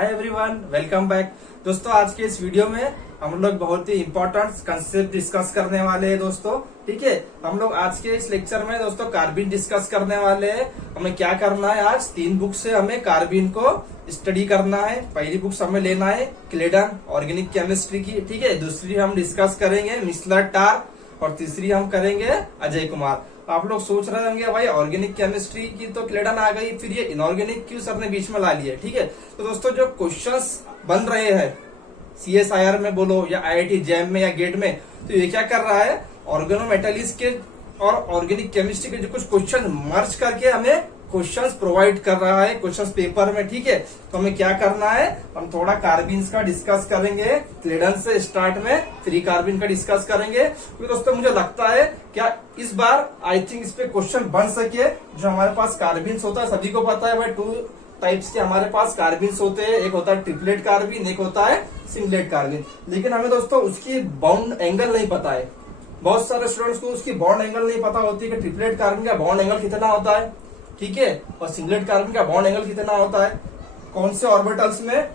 Hi everyone, welcome back. दोस्तों आज के इस वीडियो में हम लोग बहुत ही इम्पोर्टेंट कंसेप्ट डिस्कस करने वाले हैं दोस्तों। ठीक है, हम लोग आज के इस लेक्चर में दोस्तों कार्बिन डिस्कस करने वाले हैं। हमें क्या करना है, आज 3 बुक से हमें कार्बिन को स्टडी करना है। पहली बुक्स हमें लेना है क्लेडन ऑर्गेनिक केमिस्ट्री की, ठीक है। दूसरी हम डिस्कस करेंगे मिसलर टार और तीसरी हम करेंगे अजय कुमार। आप लोग सोच रहे होंगे भाई ऑर्गेनिक केमिस्ट्री की तो क्लेडन आ गई, फिर ये इनऑर्गेनिक क्यों सर ने बीच में ला लिया। ठीक है, तो दोस्तों जो क्वेश्चंस बन रहे हैं CSIR में बोलो या IIT जैम में या गेट में, तो ये क्या कर रहा है, ऑर्गेनोमेटालिस के और ऑर्गेनिक केमिस्ट्री के जो कुछ क्वेश्चन मर्ज करके हमें क्वेश्चंस प्रोवाइड कर रहा है क्वेश्चंस पेपर में। ठीक है, तो हमें क्या करना है, हम थोड़ा कार्बिन्स का डिस्कस करेंगे, क्लेडन से स्टार्ट में फ्री कार्बिन का डिस्कस करेंगे। तो दोस्तों मुझे लगता है क्या इस बार आई थिंक इस पे क्वेश्चन बन सके। जो हमारे पास कार्बिन्स होता है, सभी को पता है भाई 2 टाइप्स के हमारे पास कार्बिन्स होते हैं। एक होता है ट्रिपलेट कार्बिन, एक होता है सिंगलेट कार्बिन। लेकिन हमें दोस्तों उसकी बाउंड एंगल नहीं पता है। बहुत सारे स्टूडेंट्स को उसकी बॉन्ड एंगल नहीं पता होती है कि ट्रिपलेट कार्बिन का बॉन्ड एंगल कितना होता है, ठीक है, और सिंगलेट कार्बन का बॉन्ड एंगल कितना होता है, कौन से ऑर्बिटल्स में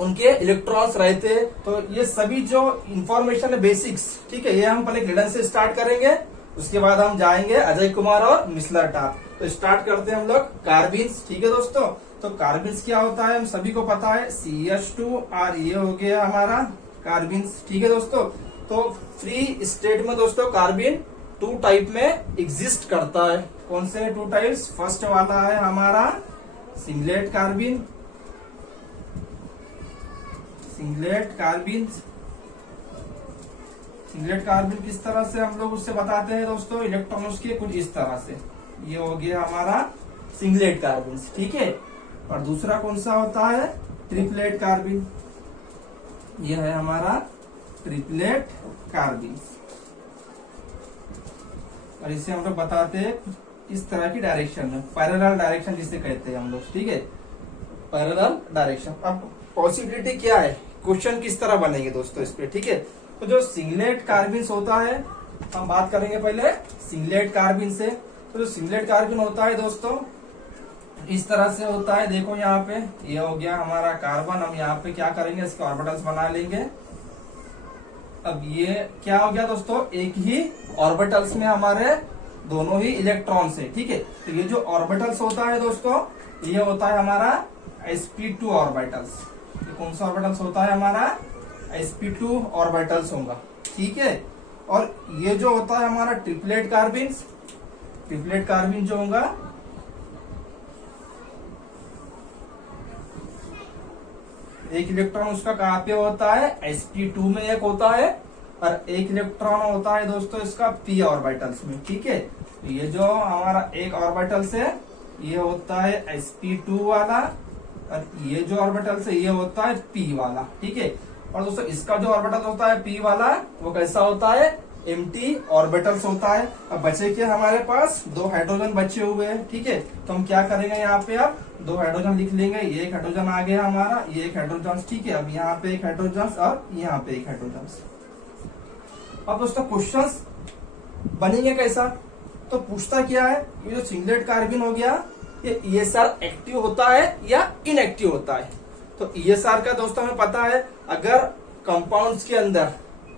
उनके इलेक्ट्रॉन्स रहते हैं। तो ये सभी जो इंफॉर्मेशन है बेसिक्स, ठीक है, ये हम पहले क्लेडन से स्टार्ट करेंगे, उसके बाद हम जाएंगे अजय कुमार और मिसलर टार। तो स्टार्ट करते हैं हम लोग कार्बिन्स। ठीक है दोस्तों, तो कार्बिन्स क्या होता है हम सभी को पता है, CH2 और ये हो गया हमारा कार्बिन्स। ठीक है दोस्तों, तो फ्री स्टेट में दोस्तों कार्बिन 2 टाइप में एग्जिस्ट करता है। कौन से 2 टाइप्स, फर्स्ट वाला है हमारा सिंगलेट कार्बिन। सिंगलेट कार्बिन, सिंगलेट कार्बिन किस तरह से हम लोग उससे बताते हैं दोस्तों, इलेक्ट्रॉन उसके कुछ इस तरह से। ये हो गया हमारा सिंगलेट कार्बिन, ठीक है। और दूसरा कौन सा होता है, ट्रिपलेट कार्बिन। यह है हमारा ट्रिपलेट कार्बिन, और इसे हम लोग बताते हैं इस तरह की डायरेक्शन में, पैरेलल डायरेक्शन जिसे कहते हैं हम लोग, ठीक है, पैरेलल डायरेक्शन। अब पॉसिबिलिटी क्या है, क्वेश्चन किस तरह बनेंगे दोस्तों इस पे, ठीक है। तो जो सिंगलेट कार्बिन होता है, हम बात करेंगे पहले सिंगलेट कार्बिन से। तो जो सिंगलेट कार्बिन होता है दोस्तों इस तरह से होता है, देखो यहाँ पे ये हो गया हमारा कार्बन। हम यहाँ पे क्या करेंगे, इसके ऑर्बिटल्स बना लेंगे। अब ये क्या हो गया दोस्तों, एक ही ऑर्बिटल्स में हमारे दोनों ही इलेक्ट्रॉन्स है, ठीक है। तो ये जो ऑर्बिटल्स होता है दोस्तों, ये होता है हमारा sp2 ऑर्बिटल्स। ये कौन सा ऑर्बिटल्स होता है हमारा, sp2 ऑर्बिटल्स होगा, ठीक है। और ये जो होता है हमारा ट्रिपलेट कार्बिन, ट्रिपलेट कार्बिन जो होगा एक इलेक्ट्रॉन उसका कहाँ पे होता है, sp2 में एक होता है, और एक इलेक्ट्रॉन होता है दोस्तों इसका p ऑर्बिटल्स में, ठीक है। तो ये जो हमारा एक ऑर्बिटल्स है ये होता है sp2 वाला, और ये जो ऑर्बिटल्स है ये होता है p वाला, ठीक है। और दोस्तों इसका जो ऑर्बिटल होता है p वाला, वो कैसा होता है, एम्प्टी ऑर्बिटल्स होता है। अब बचे क्या हमारे पास, 2 हाइड्रोजन बचे हुए हैं, ठीक है। तो हम क्या करेंगे, यहाँ पे अब 2 हाइड्रोजन लिख लेंगे। ये एक हाइड्रोजन आ गया हमारा, ये एक हाइड्रोजन, ठीक है। अब यहाँ पे एक हाइड्रोजन और यहाँ पे एक हाइड्रोजन। अब दोस्तों क्वेश्चंस बनेंगे कैसा, तो पूछता क्या है, ये जो सिंगलेट कार्बिन हो गया ये ESR एक्टिव होता है या इनएक्टिव होता है। तो ESR का दोस्तों हमें पता है, अगर कंपाउंड्स के अंदर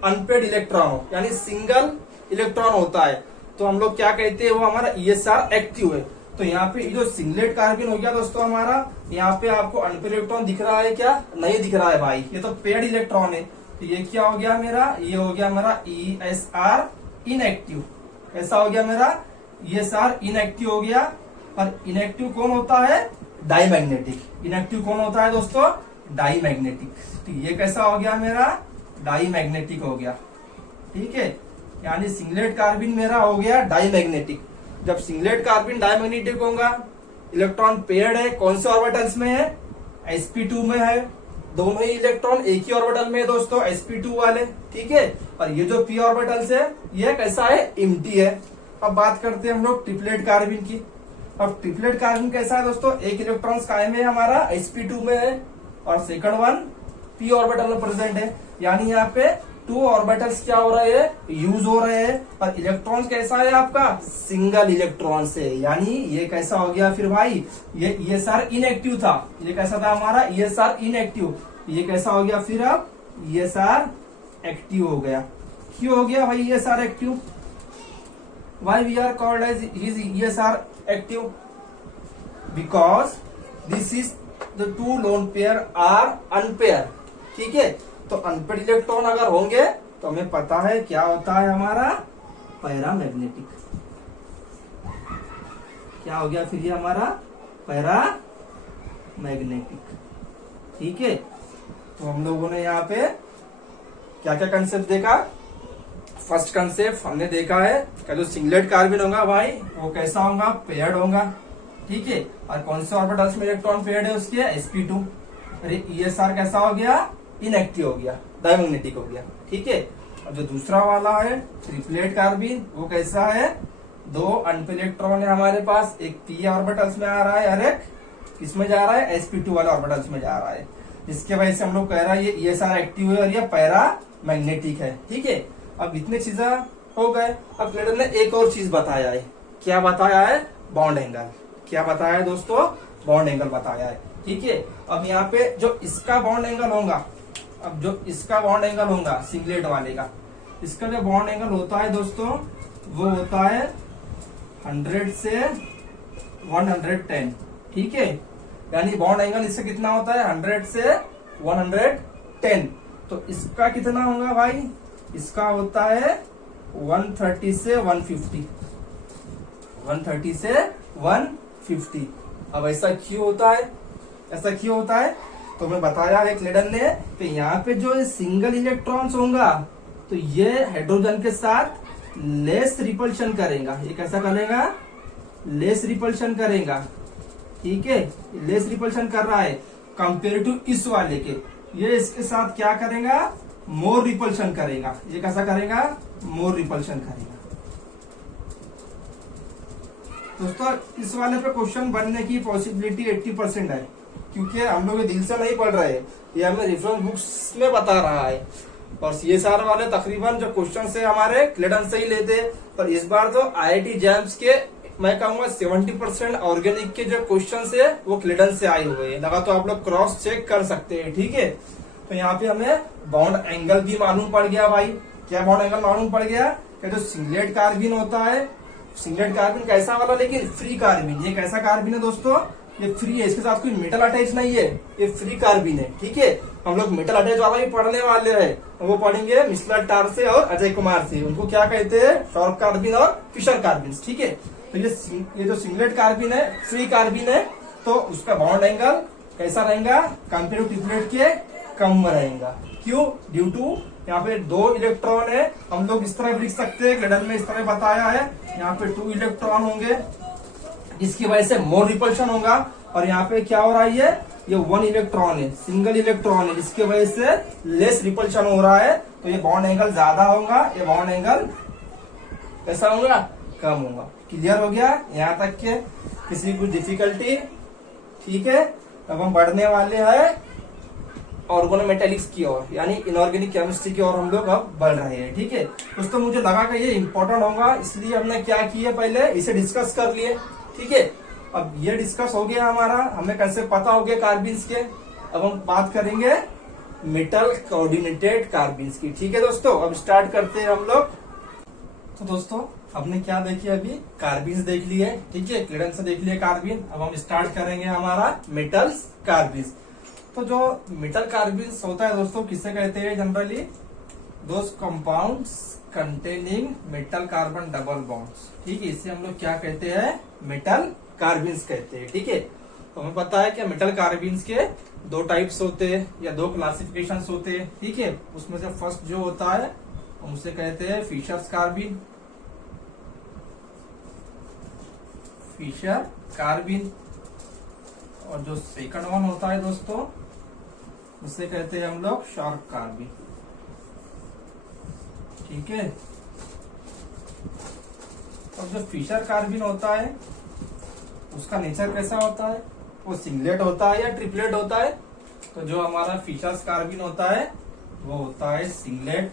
अनपेड इलेक्ट्रॉन हो, यानी सिंगल इलेक्ट्रॉन होता है, तो हम लोग क्या कहते हैं, वो हमारा ESR एक्टिव है। तो यहाँ पे जो सिंगलेट कार्बिन हो गया दोस्तों हमारा, यहाँ पे आपको अनपेड इलेक्ट्रॉन दिख रहा है क्या, नहीं दिख रहा है भाई, ये तो पेड इलेक्ट्रॉन है। तो ये क्या हो गया मेरा, ये हो गया मेरा ESR इनएक्टिव। ऐसा हो गया मेरा ESR इनएक्टिव हो गया। और इनएक्टिव कौन होता है, डाईमैग्नेटिक। इनएक्टिव कौन होता है दोस्तों, डाईमैग्नेटिक। तो ये कैसा हो गया मेरा, डाईमैग्नेटिक हो गया, ठीक है। यानी सिंगलेट कार्बिन मेरा हो गया डाईमैग्नेटिक। जब सिंगलेट कार्बिन डाईमैग्नेटिक होगा, इलेक्ट्रॉन पेयर्ड है, कौन से ऑर्बिटल्स में है, sp2 में है, दोनों ही इलेक्ट्रॉन एक ही ऑर्बिटल में है दोस्तों, sp2 वाले, ठीक है। और ये जो p ऑर्बिटल्स है ये कैसा है, एम्प्टी है। अब बात करते हैं हम लोग ट्रिपलेट कार्बिन की। अब ट्रिपलेट कार्बिन कैसा है दोस्तों, एक इलेक्ट्रॉन कायम है हमारा, sp2 में है, और सेकंड वन p ऑर्बिटल में प्रेजेंट है। यानी यहाँ पे टू ऑर्बिटल्स क्या हो रहे हैं, यूज हो रहे हैं। और इलेक्ट्रॉन कैसा है आपका, सिंगल इलेक्ट्रॉन से, यानी ये कैसा हो गया फिर भाई, ये ESR इनएक्टिव था, ये कैसा था हमारा ESR इनएक्टिव, ये कैसा हो गया फिर अब ESR एक्टिव हो गया। क्यों हो गया भाई ESR active, why we are called as his ESR active, because this is the two lone pair are unpair। ठीक है, तो अनपेयर इलेक्ट्रॉन अगर होंगे तो हमें पता है क्या होता है हमारा पैरामैग्नेटिक। क्या हो गया फिर ये हमारा पैरामैग्नेटिक। ठीक है, तो हम लोगों ने यहाँ पे क्या क्या कंसेप्ट देखा। फर्स्ट कंसेप्ट हमने देखा है कि जो सिंगलेट कार्बन होगा भाई वो कैसा होगा, पेयर्ड होगा। ठीक है, और कौन से ऑर्बिटल्स में इलेक्ट्रॉन पेयर्ड है उसके, sp2। अरे ESR कैसा हो गया, इनएक्टिव हो गया, डायमैग्नेटिक हो गया। ठीक है, और जो दूसरा वाला है ट्रिपलेट कार्बन, वो कैसा है, दो अनपेयर्ड इलेक्ट्रॉन है हमारे पास, एक p ऑर्बिटल्स में आ रहा है और एक किसमें जा रहा है, sp2 वाले ऑर्बिटल्स में जा रहा है। जिसके वजह से हम लोग कह रहा है ये ESR एक्टिव है और ये पैरामैग्नेटिक है। ठीक है, अब इतने चीजें हो गए। अब क्लेडन ने एक और चीज बताया है, क्या बताया है, बॉन्ड एंगल। क्या बताया है दोस्तों, बॉन्ड एंगल बताया है। ठीक है, अब यहाँ पे जो इसका बॉन्ड एंगल होगा, अब जो इसका बॉन्ड एंगल होगा सिंगलेट वाले का, इसका जो बॉन्ड एंगल होता है दोस्तों वो होता है 100 से 110। ठीक है, यानी बॉन्ड एंगल इससे कितना होता है, 100 से 110। तो इसका कितना होगा भाई, इसका होता है 130 से 150, 130 से 150। अब ऐसा क्यों होता है, ऐसा क्यों होता है, तो मैं बताया है क्लेडन ने कि यहाँ पे जो सिंगल इलेक्ट्रॉन्स होगा तो ये हाइड्रोजन के साथ लेस रिपल्शन करेगा। ये कैसा करेगा, लेस रिपल्शन करेगा। ठीक है, लेस रिपल्शन कर रहा है कंपेयर टू इस वाले के। ये इसके साथ क्या करेगा, मोर रिपल्शन करेगा। ये कैसा करेगा, मोर रिपल्शन करेगा। दोस्तों इस वाले पे क्वेश्चन बनने की पॉसिबिलिटी 80% है, क्योंकि हम लोग दिल से नहीं पढ़ रहे, ये हमें रेफरेंस बुक्स में बता रहा है। और CSR वाले तकरीबन जो क्वेश्चन है हमारे क्लेडन से ही लेते। पर इस बार तो IIT जैम्स के मैं कहूंगा 70% ऑर्गेनिक के जो क्वेश्चन है वो क्लेडन से आए हुए हैं। लगा तो आप लोग क्रॉस चेक कर सकते हैं। ठीक है, तो यहाँ पे हमें बॉन्ड एंगल भी मालूम पड़ गया भाई। क्या बॉन्ड एंगल मालूम पड़ गया कि जो सिंगलेट कार्बन होता है, सिंगलेट कार्बन कैसा वाला, लेकिन फ्री कार्बन। ये कैसा कार्बन है दोस्तों, ये फ्री है, इसके साथ कोई मेटल अटैच नहीं है, ये फ्री कार्बन है। ठीक है, हम लोग मेटल अटैच वाला भी पढ़ने वाले हैं, वो पढ़ेंगे मिस्टर टार से और अजय कुमार से। उनको क्या कहते हैं, शॉर्क कार्बन और फिशर कार्बन। ठीक है, तो ये जो सिंगलेट कार्बन है, फ्री कार्बन है, तो उसका बॉन्ड एंगल कैसा रहेगा, कंपेयर टू ट्रिपलेट के कम रहेगा। क्यों, ड्यू टू यहाँ पे दो इलेक्ट्रॉन है। हम लोग इस तरह लिख सकते हैं, क्लेडन में इस तरह बताया है, यहाँ पे 2 इलेक्ट्रॉन होंगे, इसकी वजह से मोर रिपल्शन होगा। और यहाँ पे क्या हो रहा है, ये 1 इलेक्ट्रॉन है, सिंगल इलेक्ट्रॉन है, इसके वजह से लेस रिपल्शन हो रहा है। तो ये बॉन्ड एंगल ज्यादा होगा, ये बॉन्ड एंगल कैसा होगा, कम होगा। क्लियर हो गया यहाँ तक के, किसी कुछ डिफिकल्टी। ठीक है, अब हम बढ़ने वाले हैं ऑर्गेनोमेटेलिक्स की ओर, यानी इनऑर्गेनिक केमिस्ट्री की ओर हम लोग अब बढ़ रहे हैं। ठीक है दोस्तों, मुझे लगा कि ये इंपॉर्टेंट होगा, इसलिए हमने क्या किया, पहले इसे डिस्कस कर लिए। ठीक है, अब ये डिस्कस हो गया हमारा, हमें कैसे पता हो गया कार्बन्स के। अब हम बात करेंगे मेटल कोऑर्डिनेटेड कार्बन्स की। ठीक है दोस्तों, अब स्टार्ट करते हैं हम लोग। तो दोस्तों हमने क्या देखिए, अभी कार्बन्स देख लिए। ठीक है, क्लेडन से देख लिए कार्बन। अब हम स्टार्ट करेंगे हमारा मेटल्स कार्बन्स। तो जो मेटल कार्बन्स होता है दोस्तों, किसे कहते हैं generally, those compounds containing metal carbon double bonds. ठीक है, इसे हम लोग क्या कहते हैं, मेटल कार्बन्स कहते हैं। ठीक है, तो हमें पता है कि मेटल कार्बन्स के 2 टाइप्स होते हैं या 2 क्लासिफिकेशन होते हैं। ठीक है, उसमें से फर्स्ट जो होता है उसे कहते हैं फिशर्स कार्बन, फिशर कार्बन। और जो सेकंड वन होता है दोस्तों, उसे कहते हैं हम लोग शॉर्क कार्बन। ठीक है, और जो फिशर कार्बन होता है उसका नेचर कैसा होता है, वो सिंगलेट होता है या ट्रिपलेट होता है। तो जो हमारा फिशर्स कार्बन होता है वो होता है सिंगलेट,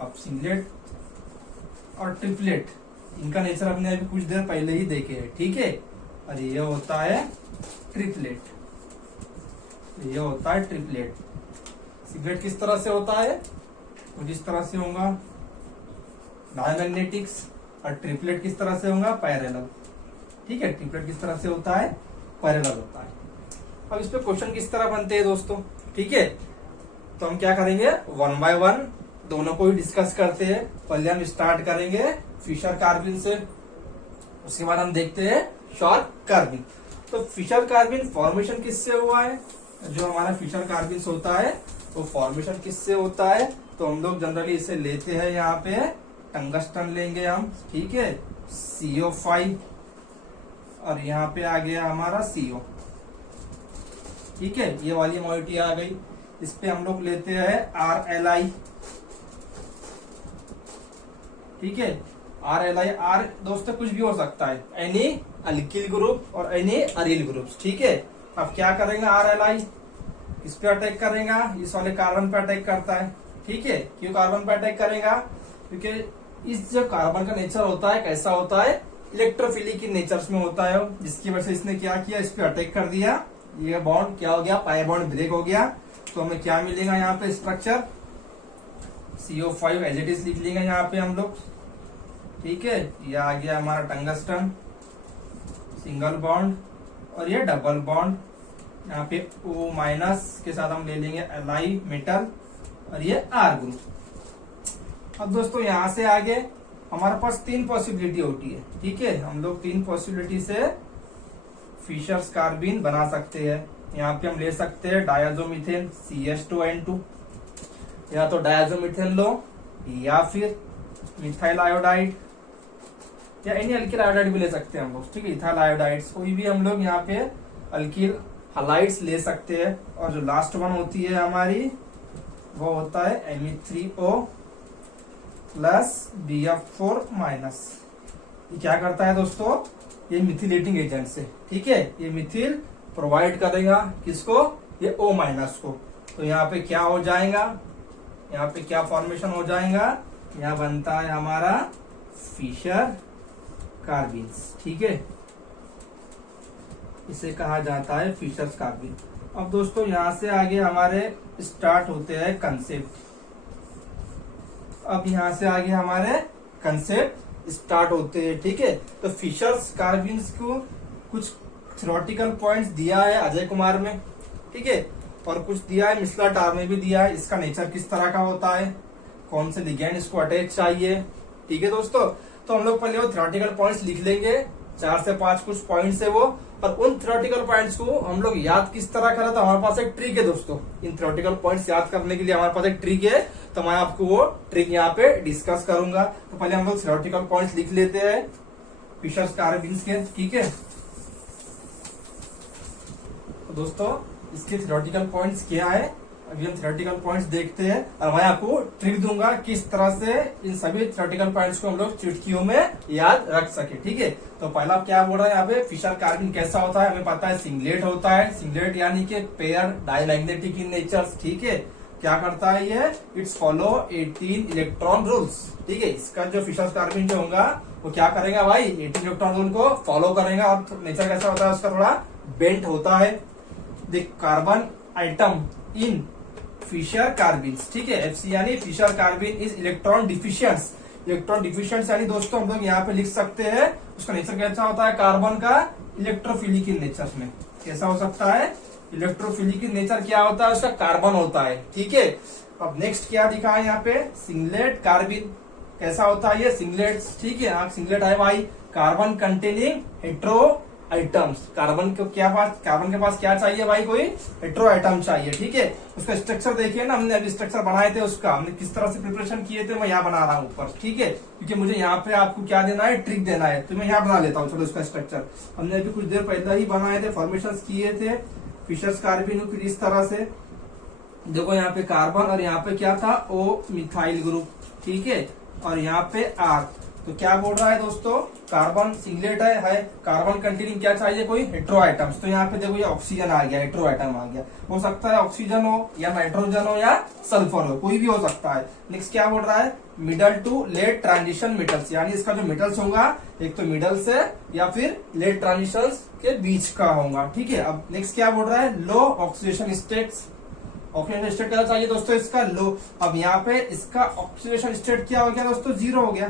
अब सिंगलेट और ट्रिपलेट, इनका नेचर हमने अभी कुछ देर पहले ही देखे है, ठीक है। और ये होता है ट्रिपलेट, ये होता है ट्रिपलेट। सिंगलेट किस तरह से होता है, कुछ इस तरह से होगा डायमैग्नेटिक्स, और ट्रिपलेट किस तरह से होगा पैरेलल, ठीक है। ट्रिपलेट किस तरह से होता है, पैरेलल होता है। अब इस पे क्वेश्चन किस तरह बनते हैं दोस्तों, ठीक है। तो हम क्या करेंगे, वन बाय वन दोनों को ही डिस्कस करते हैं। पहले हम स्टार्ट करेंगे फिशर कार्बिन से, उसके बाद हम देखते हैं शॉर्क कार्बिन। तो फिशर कार्बिन फॉर्मेशन किससे हुआ है, जो हमारा फिशर कार्बिन होता है वो फॉर्मेशन किससे होता है। तो हम लोग जनरली इसे लेते हैं, यहाँ पे टंगस्टन लेंगे हम, ठीक है, CO5, और यहाँ पे आ गया हमारा CO, ठीक है। ये वाली मॉलिटी आ गई। इस पे हम लोग लेते हैं RLI, ठीक है। RLI, R दोस्तों कुछ भी हो सकता है, एनी अल्किल ग्रुप और एनी अरिल ग्रुप, ठीक है। अब क्या करेंगे, RLI इस पे अटैक करेगा, इस वाले कार्बन पे अटैक करता है, ठीक है। क्यों कार्बन पे अटैक करेगा, क्योंकि इस जो कार्बन का नेचर होता है कैसा होता है, इलेक्ट्रोफिलिक की नेचर में होता है, जिसकी वजह से इसने क्या किया, इस पे अटैक कर दिया। ये बॉन्ड क्या हो गया, पाई बॉन्ड ब्रेक हो गया। तो हमें क्या मिलेगा यहाँ पे structure, CO5 as it is लिख लेंगे यहाँ पे हम लोग, ठीक है। ये आ गया हमारा टंगस्टन, सिंगल बॉन्ड, और ये डबल बॉन्ड, यहाँ पे O माइनस के साथ हम ले लेंगे Li मेटल, और ये R ग्रुप। अब दोस्तों यहाँ से आगे हमारे पास 3 पॉसिबिलिटी होती है, ठीक है। हम लोग 3 पॉसिबिलिटी से फिशर्स कार्बिन बना सकते हैं। यहाँ पे हम ले सकते हैं डायजोमीथेन CH2N2, या तो डायजोमीथेन लो, या फिर मिथाइल आयोडाइड, या एनी अल्किल आयोडाइड भी ले सकते हैं हम लोग, ठीक है। इथाइल आयोडाइड्स, कोई भी हम लोग यहाँ पे अल्किल हलाइड्स ले सकते हैं। और जो लास्ट वन होती है हमारी, वो होता है Me3O प्लस BF4 माइनस। ये क्या करता है दोस्तों, ये मिथिलेटिंग एजेंट से, ठीक है। ये मिथिल प्रोवाइड करेगा किसको, ये O माइनस को। तो यहाँ पे क्या हो जाएगा, यहाँ पे क्या फॉर्मेशन हो जाएगा, यहाँ बनता है हमारा फिशर कार्बिन्स, ठीक है। इसे कहा जाता है फिशर्स कार्बिन। अब दोस्तों यहाँ से आगे हमारे स्टार्ट होते हैं कंसेप्ट। अब यहाँ से आगे हमारे कंसेप्ट स्टार्ट होते हैं, ठीक है। तो फिशर्स कार्बिन्स को कुछ थ्योरेटिकल पॉइंट्स दिया है अजय कुमार में, ठीक है, और कुछ दिया है मिस्ला टार में भी दिया है। इसका नेचर किस तरह का होता है, कौन से लिगेंड इसको अटैच चाहिए, ठीक है दोस्तों। तो हम लोग पहले वो थ्योरेटिकल पॉइंट्स लिख लेंगे, 4 से 5 कुछ पॉइंट्स है वो। और उन थ्योरेटिकल पॉइंट्स को हम लोग याद किस तरह करें, तो हमारे पास एक ट्रिक है दोस्तों। इन थ्योरेटिकल पॉइंट्स याद करने के लिए हमारे पास एक ट्रिक है, तो मैं आपको वो ट्रिक यहाँ पे डिस्कस करूंगा। तो पहले हम लोग थ्योरेटिकल पॉइंट्स लिख लेते हैं फिशर्स कार्बिन्स के, ठीक है। तो दोस्तों इसके थ्योरेटिकल पॉइंट्स क्या है, अभी हम थ्योरेटिकल पॉइंट्स देखते हैं, और मैं आपको ट्रिक दूंगा किस तरह से इन सभी थ्योरेटिकल पॉइंट्स को हम लोग चुटकियों में याद रख सके, ठीक है। तो पहला क्या बोल रहा है यहाँ पे, फिशर कार्बिन कैसा होता है, हमें पता है सिंगलेट होता है। सिंगलेट यानी कि पेयर डायमैग्नेटिक इन नेचर, ठीक है। क्या करता है ये, इट्स फॉलो 18 इलेक्ट्रॉन रूल्स, ठीक है। इसका जो फिशर कार्बिन जो होगा वो क्या करेगा भाई, 18 इलेक्ट्रॉन रूल को फॉलो करेगा। और नेचर कैसा होता है उसका, थोड़ा बेंट होता है। The carbon atom in Fischer carbenes, ठीक है, FC यानी Fischer carbene is electron deficient. Electron deficient यानी दोस्तों हम लोग यहाँ पे लिख सकते हैं उसका नेचर कैसा होता है, कार्बन का इलेक्ट्रोफिलिक इन नेचर में कैसा हो सकता है, इलेक्ट्रोफिलिक इन नेचर क्या होता है उसका, कार्बन होता है, ठीक है। अब नेक्स्ट क्या दिखा है यहाँ पे, सिंगलेट कार्बिन कैसा होता है, ये सिंगलेट, ठीक है। सिंगलेट है भाई, carbon containing hetero items. Carbon के पास क्या चाहिए भाई, कोई हेट्रो आइटम चाहिए, ठीक है। उसका स्ट्रक्चर देखिए ना, हमने अभी स्ट्रक्चर बनाए थे, उसका हमने किस तरह से प्रिपरेशन किए थे, मैं यहाँ बना रहा हूँ ऊपर, ठीक है। क्योंकि मुझे यहाँ पे आपको क्या देना है, ट्रिक देना है, तो मैं यहाँ बना लेता हूँ। चलो उसका स्ट्रक्चर हमने अभी कुछ देर पहले ही बनाए थे, फॉर्मेशन किए थे फिशर्स कार्बिन फिर इस तरह से। देखो यहाँ पे कार्बन और यहाँ पे क्या था, O मिथाइल ग्रुप, ठीक है, और यहाँ पे R। तो क्या बोल रहा है दोस्तों, कार्बन सिंगलेट है कार्बन कंटेनिंग क्या चाहिए, कोई हेट्रो आइटम्स। तो यहाँ पे देखो ये ऑक्सीजन आ गया, हेट्रो आइटम आ गया, हो सकता है ऑक्सीजन हो या नाइट्रोजन हो या सल्फर हो, कोई भी हो सकता है। नेक्स्ट क्या बोल रहा है, middle to late transition metals, यानी इसका जो मेटल्स होगा एक तो मिडल से या फिर लेट ट्रांजिशन के बीच का होगा, ठीक है। अब नेक्स्ट क्या बोल रहा है, लो ऑक्सीडेशन स्टेट्स। ऑक्सीडेशन स्टेट क्या चाहिए दोस्तों, इसका लो। अब यहाँ पे इसका ऑक्सीडेशन स्टेट क्या हो गया दोस्तों, 0 हो गया,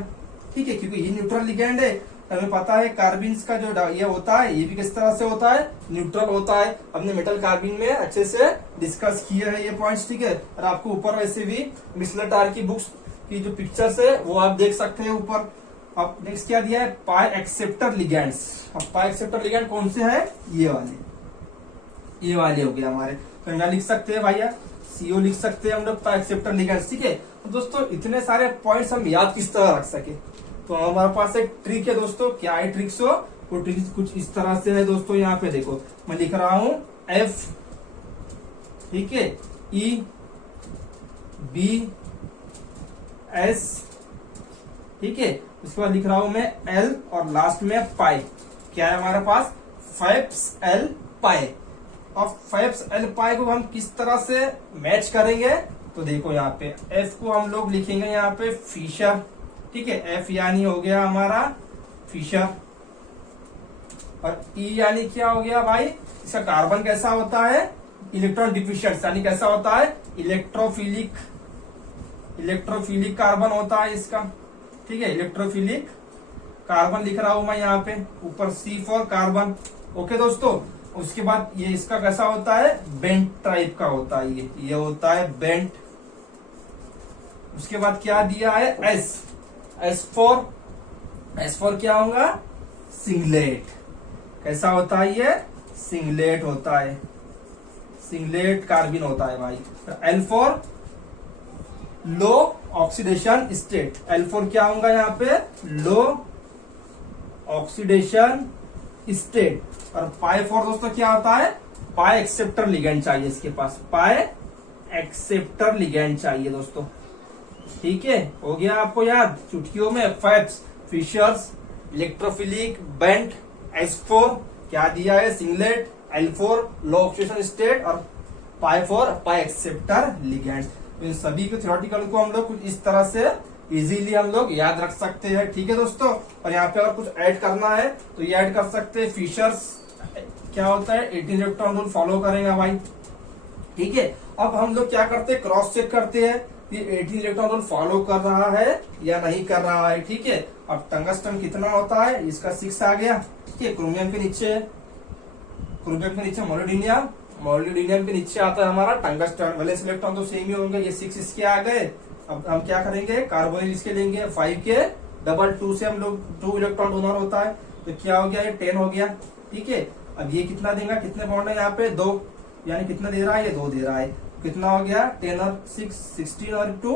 ठीक है, क्योंकि ये न्यूट्रल लिगेंड है। हमें पता है कार्बिन्स का जो ये होता है ये भी किस तरह से होता है, न्यूट्रल होता है। हमने मेटल कार्बिन में अच्छे से डिस्कस किए हैं ये पॉइंट्स, ठीक है। और आपको ऊपर वैसे भी मिसलर टार की बुक्स की जो पिक्चर्स है वो आप देख सकते हैं ऊपर। अब नेक्स्ट क्या दिया है, पाई एक्सेप्टर लिगेंड्स। अब पाई एक्सेप्टर लिगेंड कौन से है, ये वाले हो गए हमारे। तो यहाँ लिख सकते हैं भैया, CO लिख सकते हैं हम लोग, पाई एक्सेप्टर लिगेंड्स, ठीक है। तो दोस्तों इतने सारे पॉइंट्स हम याद किस तरह रख सके, तो हमारे पास एक ट्रिक है दोस्तों। क्या है ट्रिक्स हो, वो ट्रिक कुछ इस तरह से है दोस्तों। यहाँ पे देखो मैं लिख रहा हूं F, ठीक है, E B S, ठीक है। उसके बाद लिख रहा हूं मैं L और लास्ट में पाई। क्या है हमारे पास, फैप्स L पाई। और फैप्स L पाई को हम किस तरह से मैच करेंगे, तो देखो यहाँ पे F को हम लोग लिखेंगे यहाँ पे फिशर, ठीक है। F यानी हो गया हमारा फिशर, और E यानी क्या हो गया भाई, इसका कार्बन कैसा होता है, इलेक्ट्रॉन डिफिशिएंट, यानी कैसा होता है, इलेक्ट्रोफिलिक कार्बन होता है इसका, ठीक है। इलेक्ट्रोफिलिक कार्बन लिख रहा हूं मैं यहाँ पे, ऊपर C फॉर कार्बन, ओके दोस्तों। उसके बाद ये इसका कैसा होता है, बेंट टाइप का होता है, ये होता है बेंट। उसके बाद क्या दिया है, S फॉर क्या होगा, सिंगलेट। कैसा होता है ये, सिंगलेट होता है, सिंगलेट कार्बिन होता है भाई। L for low oxidation state, L for क्या होगा यहाँ पे, लो ऑक्सीडेशन स्टेट। और पाई फॉर दोस्तों क्या होता है, पाई एक्सेप्टर लिगेंड चाहिए इसके पास, पाई एक्सेप्टर लिगेंड चाहिए दोस्तों, ठीक है। हो गया आपको याद चुटकियों में, फैप्स, फिशर्स, इलेक्ट्रोफिलिक, बेंट। S4 क्या दिया है, सिंगलेट। L4 लो ऑक्सीडेशन स्टेट, और पाई फॉर पाई एक्सेप्टर लिगेंड। इन सभी के थ्योरेटिकल को हम लोग कुछ इस तरह से इजीली हम लोग याद रख सकते हैं, ठीक है दोस्तों। और यहाँ पे अगर कुछ ऐड करना है तो ये ऐड कर सकते हैं। फिशर्स क्या होता है, 18 इलेक्ट्रॉन रूल फॉलो करेगा भाई, ठीक है। अब हम लोग क्या करते हैं, क्रॉस चेक करते हैं कि 18 इलेक्ट्रॉन रूल फॉलो कर रहा है या नहीं कर रहा है, ठीक है। अब टंगस्टन कितना होता है, इसका 6 आ गया, ठीक है। क्रोमियम के नीचे मोलिब्डेनम के नीचे आता है हमारा टंगस्टन। वैलेंस इलेक्ट्रॉन तो सेम ही होंगे, ये 6 इसके आ गए। अब हम क्या करेंगे, कार्बोनिल इसके लेंगे 5 के, डबल 2 से हम लोग 2 इलेक्ट्रॉन डोनर होता है, तो क्या हो गया, ये 10 हो गया, ठीक है। अब ये कितना देगा, कितने बॉन्ड है यहाँ पे, 2, यानी कितना दे रहा है, ये 2 दे रहा है। कितना हो गया, 10 और 6 16 और 2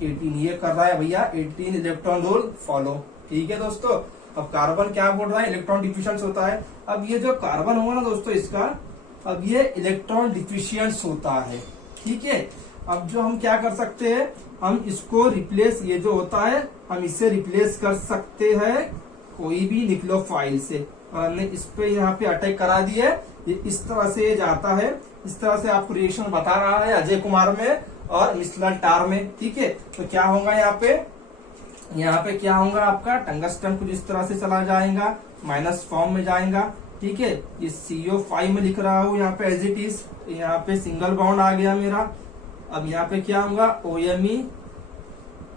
18, ये कर रहा है भैया 18 इलेक्ट्रॉन रूल फॉलो, ठीक है दोस्तों। अब कार्बन क्या बोल रहा है, इलेक्ट्रॉन डिफिशिएंस होता है। अब ये जो कार्बन होगा ना दोस्तों इसका, अब ये इलेक्ट्रॉन डिफिशिएंस होता है, ठीक है। अब जो हम क्या कर सकते हैं, हम इसको रिप्लेस, ये जो होता है हम इसे रिप्लेस कर सकते हैं कोई भी न्यूक्लियोफाइल से। और हमने इस पे यहाँ पे अटैक करा दिया, ये इस तरह से जाता है, इस तरह से आपको रिएक्शन बता रहा है अजय कुमार में और मिसलर टार में, ठीक है। तो क्या होगा यहाँ पे क्या होगा आपका, टंगस्टन कुछ इस तरह से चला जाएगा, माइनस फॉर्म में जाएगा, ठीक है। ये CO5 में लिख रहा हूँ यहाँ पे एज इट इज, यहाँ पे सिंगल बॉन्ड आ गया मेरा। अब यहाँ पे क्या होगा, OMe,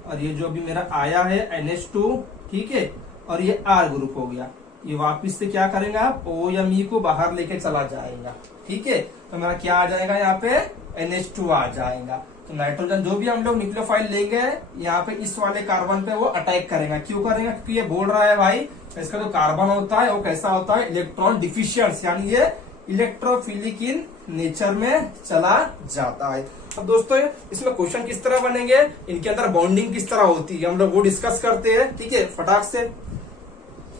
और ये जो भी मेरा आया है NH2, ठीक है। और ये R ग्रुप हो गया, ये वापिस से क्या करेंगे आप, OMe को बाहर लेके चला जाएगा, ठीक है। तो मेरा क्या आ जाएगा यहाँ पे, NH2 आ जाएगा। तो नाइट्रोजन जो भी हम लोग न्यूक्लियोफाइल लेंगे यहाँ पे इस वाले कार्बन पे वो अटैक करेगा। क्यों करेगा, क्योंकि ये बोल रहा है भाई इसका जो कार्बन होता है वो कैसा होता है, इलेक्ट्रॉन डिफिशिएंट, यानी ये इलेक्ट्रोफिलिक इन नेचर में चला जाता है। अब दोस्तों इसमें क्वेश्चन किस तरह बनेंगे, इनके अंदर बॉन्डिंग किस तरह होती है, हम लोग वो डिस्कस करते हैं, ठीक है। फटाक से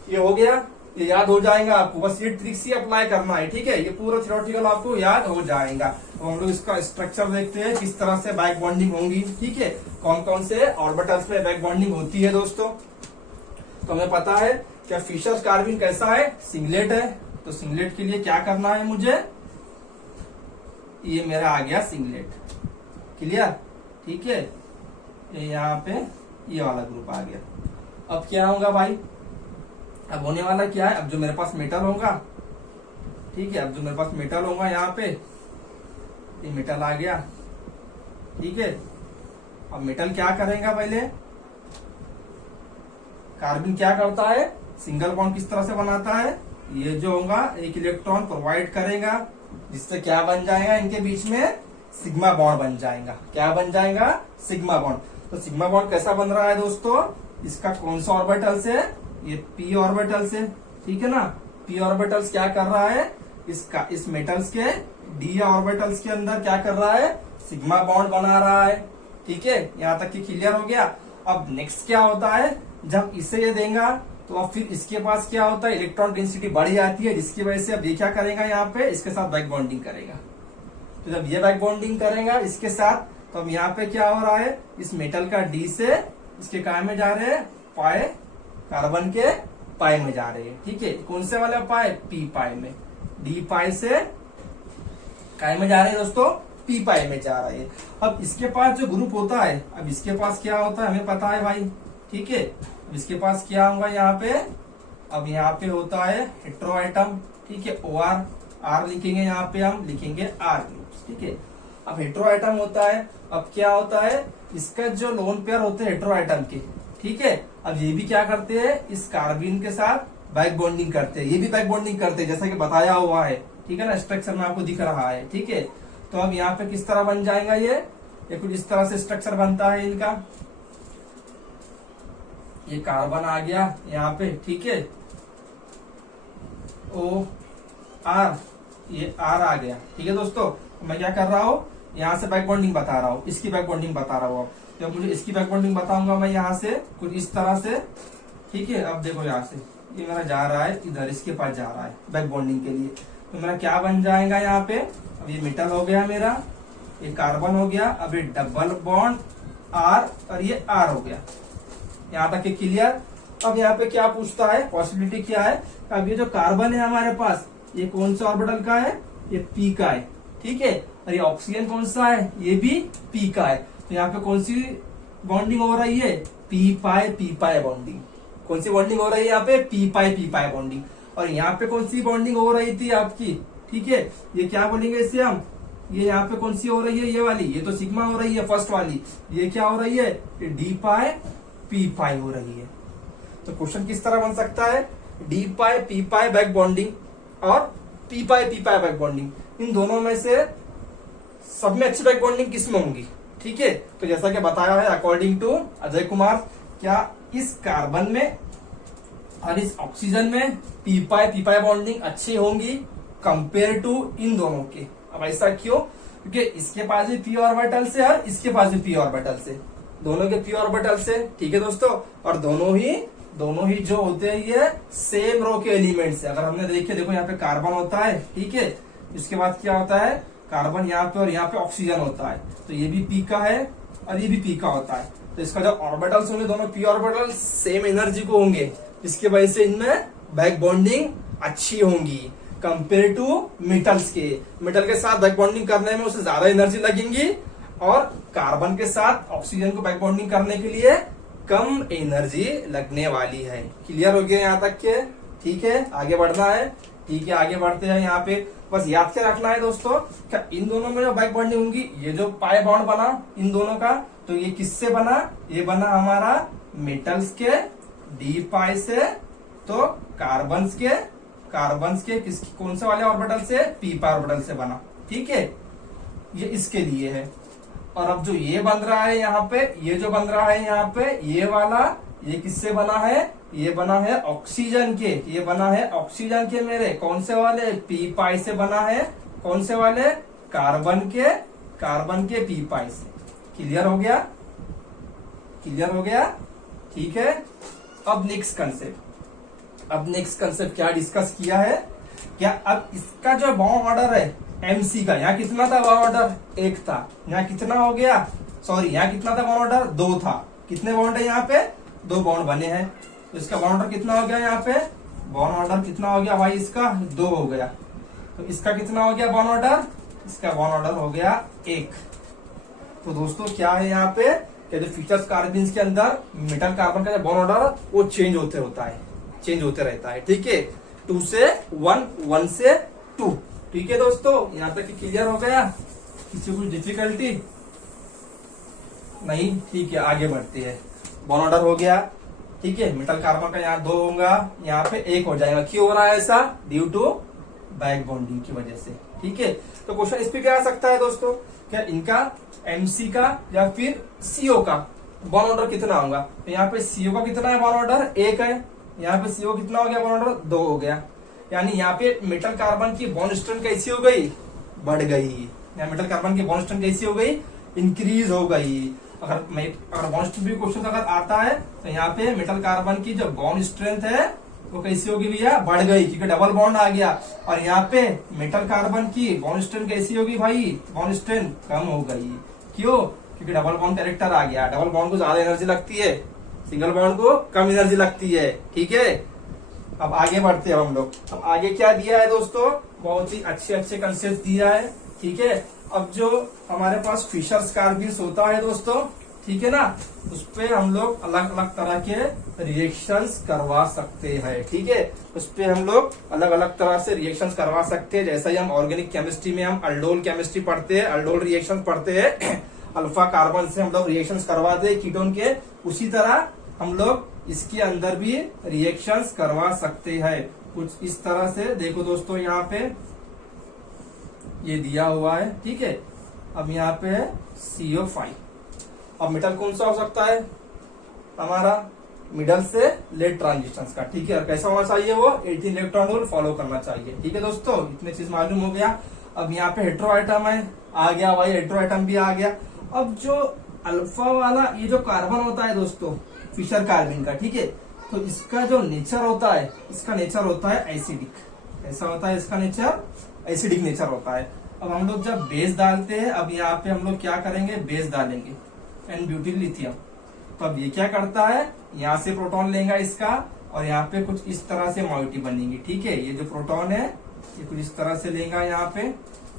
ये हो गया, ये याद हो जाएगा आपको, बस ये ट्रिक्स ही अप्लाई करना है, ठीक है। ये पूरा थ्योरेटिकल आपको याद हो जाएगा। तो हम लोग इसका स्ट्रक्चर देखते हैं किस तरह से बैक बॉन्डिंग होंगी, ठीक है। कौन कौन से ऑर्बिटल्स में बैक बॉन्डिंग होती है दोस्तों। तो हमें पता है क्या फिशर कार्बिन कैसा है, सिंगलेट है। तो सिंगलेट के लिए क्या करना है मुझे, ये मेरा आ गया सिंगलेट, क्लियर, ठीक है। ये यहाँ पे ये वाला ग्रुप आ गया। अब क्या होगा भाई, अब होने वाला क्या है, अब जो मेरे पास मेटल होगा, ठीक है, अब जो मेरे पास मेटल होगा यहाँ पे, ये मेटल आ गया, ठीक है। अब मेटल क्या करेगा, पहले कार्बन क्या करता है, सिंगल बॉन्ड किस तरह से बनाता है, ये जो होगा एक इलेक्ट्रॉन प्रोवाइड करेगा, जिससे क्या बन जाएगा, इनके बीच में सिग्मा बॉन्ड बन जाएगा। क्या बन जाएगा, सिग्मा बॉन्ड। तो सिग्मा बॉन्ड कैसा बन रहा है दोस्तों, इसका कौन सा ऑर्बिटल से, ये पी ऑर्बिटल से, ठीक है ना। पी ऑर्बिटल्स क्या कर रहा है, इसका इस मेटल्स के डी ऑर्बिटल्स के अंदर क्या कर रहा है, सिग्मा बॉन्ड बना रहा है, ठीक है। यहाँ तक कि क्लियर हो गया। अब नेक्स्ट क्या होता है, जब इसे ये देगा तो अब फिर इसके पास क्या होता है, इलेक्ट्रॉन डेंसिटी बढ़ जाती है, जिसकी वजह से अब ये क्या करेगा, यहाँ पे इसके साथ बैक बॉन्डिंग करेगा। तो जब ये बैक बॉन्डिंग करेगा इसके साथ, तो अब यहाँ पे क्या हो रहा है, इस मेटल का डी से इसके काय में जा रहे हैं, पाए, कार्बन के पाए में जा रहे हैं, ठीक है। कौन से वाले पाए, पी पाए में, डी पाए से काय में जा रहे हैं दोस्तों, पी पाए में जा रहे हैं। अब इसके पास जो ग्रुप होता है, अब इसके पास क्या होता है हमें पता है भाई, ठीक है। अब इसके पास क्या होगा यहाँ पे, अब यहाँ पे होता है हेट्रो एटम, ठीक है, ओ आर, आर लिखेंगे यहाँ पे, हम लिखेंगे आर ग्रुप, ठीक है। अब हेट्रो एटम होता है, अब क्या होता है, इसका जो लोन पेयर होते हैं हेट्रो एटम के, ठीक है। अब ये भी क्या करते हैं, इस कार्बिन के साथ बैक बॉन्डिंग करते हैं, ये भी बैक बॉन्डिंग करते हैं, जैसा कि बताया हुआ है, ठीक है ना, स्ट्रक्चर में आपको दिख रहा है, ठीक है। तो अब यहाँ पे किस तरह बन जाएगा, ये कुछ इस तरह से स्ट्रक्चर बनता है इनका, ये कार्बन आ गया यहाँ पे, ठीक है, ओ आर, ये आर आ गया, ठीक है दोस्तों। मैं क्या कर रहा हूँ, यहाँ से बैक बॉन्डिंग बता रहा हूँ, इसकी बैक बॉन्डिंग बता रहा हूँ। जब मुझे इसकी बैक बॉन्डिंग बताऊंगा मैं यहाँ से कुछ इस तरह से, ठीक है। अब देखो यहाँ से ये मेरा जा रहा है इधर, इसके पास जा रहा है बैक बॉन्डिंग के लिए, तो मेरा क्या बन जाएगा यहाँ पे, अब ये मेटल हो गया मेरा, ये कार्बन हो गया, अब ये डबल बॉन्ड आर और ये आर हो गया, यहाँ तक क्लियर। अब यहाँ पे क्या पूछता है, पॉसिबिलिटी क्या है, अब ये जो कार्बन है हमारे पास, ये कौन सा ऑर्बिटल का है, ये पी का है, ठीक है। और ये ऑक्सीजन कौन सा है, ये भी पी का है। तो यहाँ पे कौन सी बॉन्डिंग हो रही है, पी पाए बॉन्डिंग। कौन सी बॉन्डिंग हो रही है यहाँ पे, पी पाए बॉन्डिंग। और यहाँ पे कौन सी बॉन्डिंग हो रही थी आपकी, ठीक है, ये क्या बोलेंगे इसे हम, ये यहाँ पे कौन सी हो रही है, ये वाली, ये तो सिग्मा हो रही है फर्स्ट वाली, ये क्या हो रही है, ये डी पाए पी पाए हो रही है। तो क्वेश्चन किस तरह बन सकता है, डी पाए पी पाए बैक बॉन्डिंग और पी पाए बैक बॉन्डिंग, इन दोनों में से सब में अच्छी बैक बॉन्डिंग किस में होंगी, ठीक है। तो जैसा कि बताया है अकॉर्डिंग टू अजय कुमार, क्या इस कार्बन में और इस ऑक्सीजन में पी पाए बॉन्डिंग अच्छी होंगी कंपेयर टू इन दोनों के। अब ऐसा क्यों, क्योंकि इसके पास भी पी ऑर्बिटल से और इसके पास भी पी ऑर्बिटल से, दोनों के पी ऑर्बिटल से, ठीक है दोस्तों। और दोनों ही जो होते हैं ये सेम रो के एलिमेंट से। अगर हमने देखो यहाँ पे कार्बन होता है, ठीक है, इसके बाद क्या होता है, कार्बन यहाँ पे और यहाँ पे ऑक्सीजन होता है, तो ये भी पी का है और ये भी पी का होता है। तो इसका जो ऑर्बिटल्स होंगे, दोनों पी ऑर्बिटल सेम एनर्जी को होंगे, जिसकी वजह से इनमें बैक बॉन्डिंग अच्छी होंगी कंपेयर टू मेटल्स के। मेटल के साथ बैक बॉन्डिंग करने में उसे ज्यादा एनर्जी लगेंगी और कार्बन के साथ ऑक्सीजन को बैक बॉन्डिंग करने के लिए कम एनर्जी लगने वाली है। क्लियर हो गया यहाँ तक के, ठीक है, आगे बढ़ना है, ठीक है, आगे बढ़ते हैं। यहाँ पे बस याद क्या रखना है दोस्तों, क्या इन दोनों में जो बैक बॉन्डिंग होंगी, ये जो पाई बॉन्ड बना इन दोनों का, तो ये किससे बना, ये बना हमारा मेटल्स के डी पाई से, तो कार्बन के किस कौन से वाले ऑर्बिटल से, पी पाई ऑर्बिटल से बना, ठीक है, ये इसके लिए है। और अब जो ये बन रहा है यहाँ पे, ये जो बन रहा है यहाँ पे, ये वाला, ये किससे बना है, ये बना है ऑक्सीजन के, ये बना है ऑक्सीजन के मेरे कौन से वाले, पी पाई से बना है, कौन से वाले, कार्बन के पी पाई से। क्लियर हो गया, ठीक है। अब नेक्स्ट कंसेप्ट क्या डिस्कस किया है, क्या अब इसका जो बॉन्ड ऑर्डर है एमसी का, यहाँ कितना था बॉन्ड ऑर्डर, 1 था, यहाँ कितना हो गया, सॉरी यहाँ कितना था बॉन्ड ऑर्डर, 2 था। कितने बॉन्ड है यहाँ पे, 2 बॉन्ड बने हैं, तो इसका बॉन्ड ऑर्डर कितना हो गया यहाँ पे, बॉन्ड ऑर्डर कितना हो गया भाई, इसका 2 हो गया। तो इसका कितना हो गया बॉन्ड ऑर्डर, इसका बॉन्ड ऑर्डर हो गया 1। तो दोस्तों क्या है यहाँ पे कि जो फीचर्स कार्बन्स के अंदर मेटल कार्बन का जो बॉन्ड ऑर्डर वो चेंज होते रहता है, ठीक है। 2 से 1, 1 से 2, ठीक है दोस्तों। यहाँ तक क्लियर हो गया, किसी को डिफिकल्टी नहीं, ठीक है। आगे बढ़ते हैं, बॉन्ड ऑर्डर हो गया, ठीक है। मेटल कार्बन का यहाँ 2 होगा, यहाँ पे 1 हो जाएगा। क्यों हो रहा है ऐसा, ड्यू टू बैक बॉन्डिंग की वजह से, ठीक है। तो क्वेश्चन इस पे क्या आ सकता है दोस्तों, क्या इनका एमसी का या फिर सीओ का बॉन्ड ऑर्डर कितना होगा। तो यहाँ पे सीओ का कितना है बॉन्ड ऑर्डर, 1 है। यहाँ पे सीओ कितना हो गया बॉन्ड ऑर्डर, 2 हो गया। यानी यहाँ पे मेटल कार्बन की बॉन्ड स्ट्रेंथ कैसी हो गई, बढ़ गई। या मेटल कार्बन की बॉन्ड स्ट्रेंथ कैसी हो गई, इंक्रीज हो गई। अगर बॉन्ड स्ट्रेंथ भी क्वेश्चन अगर आता है तो यहाँ पे मेटल कार्बन की जो बॉन्ड स्ट्रेंथ है वो कैसी होगी भैया, बढ़ गई, क्योंकि डबल बॉन्ड आ गया। और यहाँ पे मेटल कार्बन की बॉन्ड स्ट्रेंथ कैसी होगी भाई, बॉन्ड स्ट्रेंथ कम हो गई। क्यों, क्योंकि डबल बॉन्ड कैरेक्टर आ गया। डबल बॉन्ड को ज्यादा एनर्जी लगती है, सिंगल बॉन्ड को कम एनर्जी लगती है, ठीक है। अब आगे बढ़ते हैं हम लोग। अब आगे क्या दिया है दोस्तों, बहुत ही अच्छे कंसेप्ट दिया है, ठीक है। अब जो हमारे पास फिशर्स कार्बन्स होता है दोस्तों, ठीक है ना, उस पे हम लोग अलग अलग तरह के रिएक्शंस करवा सकते हैं, ठीक है। उस पे हम लोग अलग अलग तरह से रिएक्शंस करवा सकते हैं। जैसा ही हम ऑर्गेनिक केमिस्ट्री में हम अल्डोल केमिस्ट्री पढ़ते हैं, अल्डोल रिएक्शन पढ़ते हैं, अल्फा कार्बन से हम लोग रिएक्शंस करवाते हैं कीटोन के, उसी तरह हम लोग इसके अंदर भी रिएक्शंस करवा सकते हैं। कुछ इस तरह से देखो दोस्तों, यहाँ पे ये दिया हुआ है, ठीक है। अब यहाँ पे है CO5। अब मेटल कौन सा हो सकता है हमारा, मिडल से लेट ट्रांजिशंस का, ठीक है। और कैसा होना चाहिए वो, 18 इलेक्ट्रॉन रूल फॉलो करना चाहिए, ठीक है दोस्तों। इतने चीज मालूम हो गया। अब यहाँ पे हेट्रो आइटम है, आ गया भाई, हेट्रो आइटम भी आ गया। अब जो अल्फा वाला ये जो कार्बन होता है दोस्तों, फिशर कार्बन का, ठीक है, तो इसका जो नेचर होता है, इसका नेचर होता है एसिडिक। ऐसा होता है इसका नेचर, एसिडिक नेचर होता है। अब हम लोग जब बेस डालते हैं, अब यहाँ पे हम लोग क्या करेंगे, बेस डालेंगे एन ब्यूटिल लिथियम। तो अब ये क्या करता है, यहाँ से प्रोटॉन लेगा इसका, और यहाँ पे कुछ इस तरह से मॉइटी बनेगी, ठीक है। ये जो प्रोटॉन है ये कुछ इस तरह से लेगा यहाँ पे,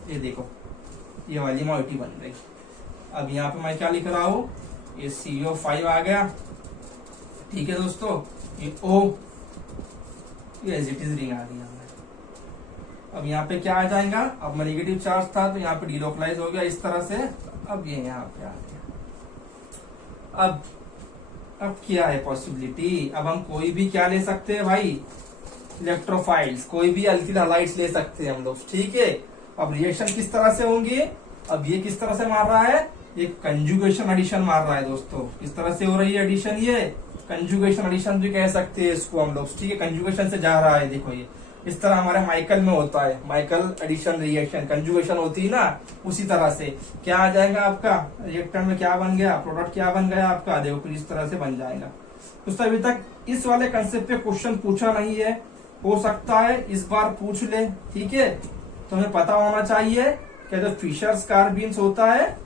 ये देखो ये वाली मॉइटी बन गई। अब यहाँ पे मैं क्या लिख रहा हूँ, ये CO5 आ गया, ठीक है दोस्तों। ये O, ये एज इट इज रिंग आ गई हमें। अब यहाँ पे क्या आ जाएगा, अब मैं नेगेटिव चार्ज था तो यहाँ पे डिलोकलाइज हो गया इस तरह से। अब ये यहाँ पे आ गया। अब क्या है पॉसिबिलिटी, अब हम कोई भी क्या ले सकते हैं भाई, इलेक्ट्रोफाइल्स, कोई भी अल्किल हैलाइड्स ले सकते हैं हम लोग, ठीक है। अब रिएक्शन किस तरह से होंगे, अब ये किस तरह से मार रहा है, ये कंजुगेशन एडिशन मार रहा है दोस्तों। किस तरह से हो रही है एडिशन, ये कंजुगेशन एडिशन भी कह सकते हैं इसको हम लोग, ठीक है। कंजुगेशन से जा रहा है, देखो ये इस तरह हमारे माइकल में होता है, माइकल एडिशन रिएक्शन, कंजुगेशन होती है ना, उसी तरह से क्या आ जाएगा आपका रिएक्टेंट में, क्या बन गया, प्रोडक्ट क्या बन गया आपका, देखो इस तरह से बन जाएगा। दोस्तों अभी तक इस वाले कंसेप्ट पे क्वेश्चन पूछा नहीं है, हो सकता है इस बार पूछ ले, ठीक है। तो हमें पता होना चाहिए कि जो फिशर्स कार्बन्स होता है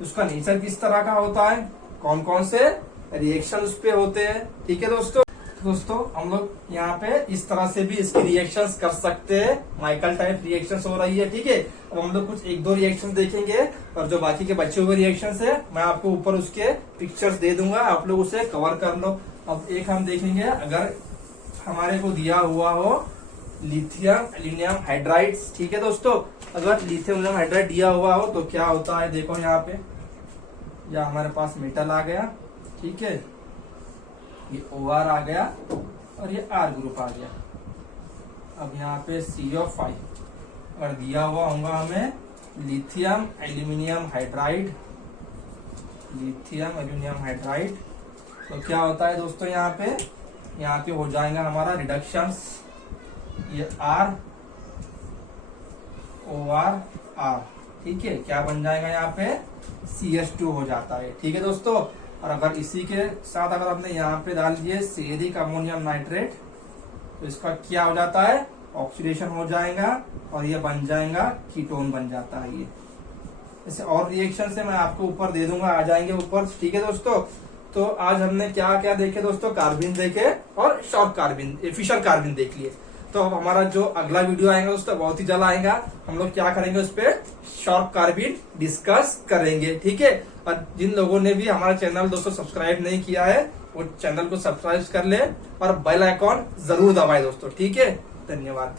उसका नेचर किस तरह का होता है, कौन कौन से रिएक्शन उस पे होते हैं, ठीक है दोस्तों हम लोग यहाँ पे इस तरह से भी इसकी रिएक्शंस कर सकते हैं। माइकल टाइप रिएक्शंस हो रही है, ठीक है। अब हम लोग कुछ 1-2 रिएक्शंस देखेंगे, और जो बाकी के बचे हुए रिएक्शंस है मैं आपको ऊपर उसके पिक्चर्स दे दूंगा, आप लोग उसे कवर कर लो। अब एक हम देखेंगे, अगर हमारे को दिया हुआ हो लिथियम एल्यूमिनियम हाइड्राइड, ठीक है दोस्तों। अगर लिथियम एल्यूमिनियम हाइड्राइड दिया हुआ हो तो क्या होता है, देखो यहाँ पे, या हमारे पास मेटल आ गया, ठीक है, ये OR आ गया और ये R ग्रुप आ गया। अब यहाँ पे CO5 अगर दिया हुआ होगा हमें lithium aluminium hydride, lithium aluminium hydride, तो क्या होता है दोस्तों, यहाँ पे हो जाएगा हमारा रिडक्शंस, ये R OR R, ठीक है। क्या बन जाएगा यहाँ पे, CH2 हो जाता है, ठीक है दोस्तों। और अगर इसी के साथ अगर आपने यहाँ पे डाल दिए सेरिक अमोनियम नाइट्रेट, तो इसका क्या हो जाता है, ऑक्सीडेशन हो जाएगा और ये बन जाएगा कीटोन बन जाता है ये। ऐसे और रिएक्शन से मैं आपको ऊपर दे दूंगा, आ जाएंगे ऊपर, ठीक है दोस्तों। तो आज हमने क्या क्या देखे दोस्तों, कार्बिन देखे और शॉर्ट कार्बिन, फिशर कार्बिन देख लिए। तो अब हमारा जो अगला वीडियो आएगा दोस्तों बहुत ही जल्द आएगा। हम लोग क्या करेंगे, उस पर शॉर्ट कार्बिन डिस्कस करेंगे, ठीक है। और जिन लोगों ने भी हमारा चैनल दोस्तों सब्सक्राइब नहीं किया है वो चैनल को सब्सक्राइब कर ले और बेल आइकॉन जरूर दबाए दोस्तों, ठीक है। धन्यवाद।